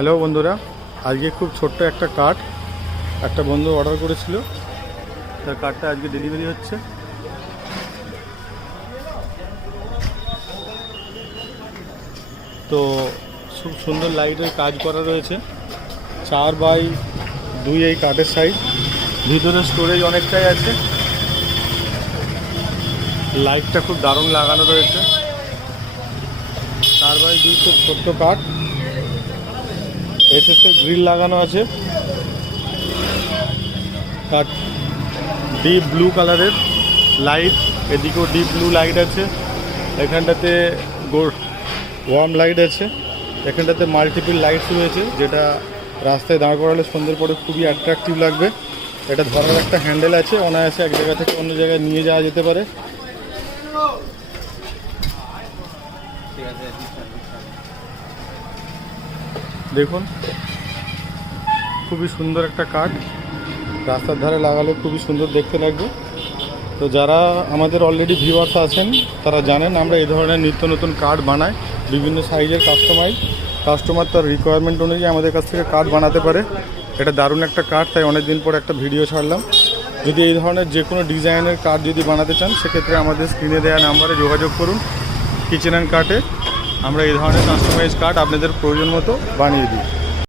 Hello বন্ধুরা, আজকে খুব ছোট্ট একটা কাঠ একটা বন্ধু অর্ডার করেছিল, তার কাঠটা আজকে ডেলিভারি হচ্ছে। তো খুব সুন্দর লাইটের কাজ করা রয়েছে, 4x2 এই কাঠের সাইজ, ভিতরে স্টোরেজ অনেকটাই আছে, লাইটটা খুব দারুণ লাগানো রয়েছে। 4x2 খুব ছোট্ট কাঠ, এসএসএ গ্রিল লাগানো আছে, আর ডিপ ব্লু কালারের লাইট, এদিকেও ডিপ ব্লু লাইট আছে, এখানটাতে ওয়ার্ম লাইট আছে, এখানটাতে মাল্টিপল লাইটস রয়েছে, যেটা রাস্তায় দাঁড় করালে সন্ধ্যের পরে খুবই অ্যাট্রাকটিভ লাগবে। এটা ধরার একটা হ্যান্ডেল আছে, অনায়াসে এক জায়গা থেকে অন্য জায়গায় নিয়ে যাওয়া যেতে পারে। দেখুন, খুবই সুন্দর একটা কাঠ, রাস্তার ধারে লাগালে খুবই সুন্দর দেখতে লাগবে। তো যারা আমাদের অলরেডি ভিউয়ার্স আছেন তারা জানেন আমরা এই ধরনের নিত্য নতুন কার্ড বানাই, বিভিন্ন সাইজের কাস্টমার তার রিকোয়ারমেন্ট অনুযায়ী আমাদের কাছ থেকে কার্ড বানাতে পারে। এটা দারুণ একটা কার্ড, তাই অনেক দিন পর একটা ভিডিও ছাড়লাম। যদি এই ধরনের যে কোনো ডিজাইনের কার্ড যদি বানাতে চান, সেক্ষেত্রে আমাদের স্ক্রিনে দেওয়া নাম্বারে যোগাযোগ করুন। কিচেন অ্যান্ড কার্টে আমরা এই ধরনের কাস্টমাইজ কার্ড আপনাদের প্রয়োজন মতো বানিয়ে দিই।